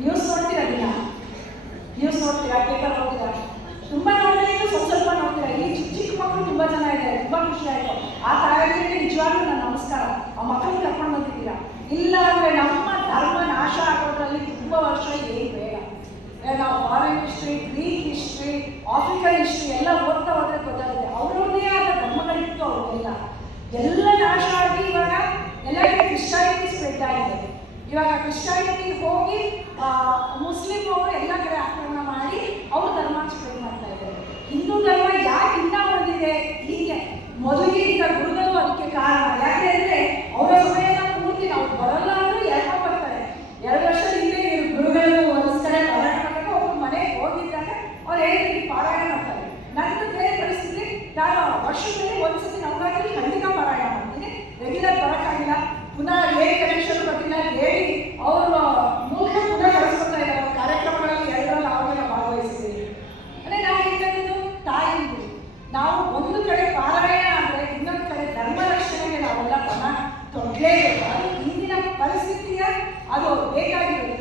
News ನೋಡ್ತೀರಾ ದಿನ? News ನೋಡ್ತೀರಾ ಪೇಪರ್ ಓದ್ತೀರಾ ತುಂಬಾ ನೋಡಿದ್ರೆ ಸ್ವಲ್ಪ ಸ್ವಲ್ಪ ನೋಡ್ತೀರಾ? ಈ ಚಿಕ್ಕ ಚಿಕ್ಕ ಮಕ್ಕಳು ತುಂಬಾ ಜನ ಇದ್ದಾರೆ ತುಂಬಾ ಖುಷಿ ಆಯ್ತು. ಆ ತಾಯಿಗಳಿಗೆ ನಿಜವಾಗ್ಲೂ ನನ್ನ ನಮಸ್ಕಾರ. ಆ ಮಕ್ಕಳಿಗೆ ಕರ್ಕೊಂಡು ಬಂದಿದ್ದೀರಾ ಇಲ್ಲ ಅಂದ್ರೆ ನಮ್ಮ ಧರ್ಮ ನಾಶ ಆಗೋದ್ರಲ್ಲಿ ತುಂಬಾ ವರ್ಷ ಏನು ಬೇಡ. ನಾವು foreign history Greek history African history ಎಲ್ಲ ಓದ್ತಾ ಹೋದ್ರೆ ಗೊತ್ತಾಗುತ್ತೆ. ಅವ್ರವ್ರದೇ ಆದ ಧರ್ಮಗಳಿತ್ತು ಅವ್ರಿಗೆಲ್ಲ ಎಲ್ಲ ನಾಶ ಆಗಿ ಇವಾಗ ಎಲ್ಲ ಇದೆ ಇವಾಗ ಕ್ರಿಶ್ಚಾನಿಟಿ ಹೋಗಿ ಮುಸ್ಲಿಂ ಅವರು ಎಲ್ಲ ಕಡೆ ಆಕ್ರಮಣ ಮಾಡಿ ಅವ್ರ ಧರ್ಮ ಸ್ಪ್ರೆಡ್ ಮಾಡ್ತಾ ಇದ್ದಾರೆ. ಹಿಂದೂ ಧರ್ಮ ಯಾಕೆ ಇನ್ನ ಬಂದಿದೆ? ಹೀಗೆ ಮೊದಲಿಗಿಂತ ಗುರುಗಳು ಅದಕ್ಕೆ ಕಾರಣ. ಯಾಕೆ ಅಂದ್ರೆ ಅವರ ಸಮಯದ ಪೂರ್ತಿ ನಾವು ಬರಲ್ಲ ಅಂದ್ರೆ ಎರಡು ಬರ್ತಾರೆ. ಎರಡು ವರ್ಷದ ಹಿಂದೆ ಇವರು ಗುರುಗಳು ಒಂದ್ ಕಡೆ ಪಾರಾಯಣ ಮಾಡಿದ್ರೆ ಅವ್ರ ಮನೆಗೆ ಹೋಗಿದ್ದಾಗ ಅವ್ರು ಹೇಳಿದ್ರು ಪಾರಾಯಣ ಮಾಡ್ತಾರೆ. ನನ್ನ ಬೇರೆ ಪರಿಸ್ಥಿತಿ, ನಾನು ವರ್ಷದಲ್ಲಿ ಅದು ಬೇಕಾಗಿರೋದು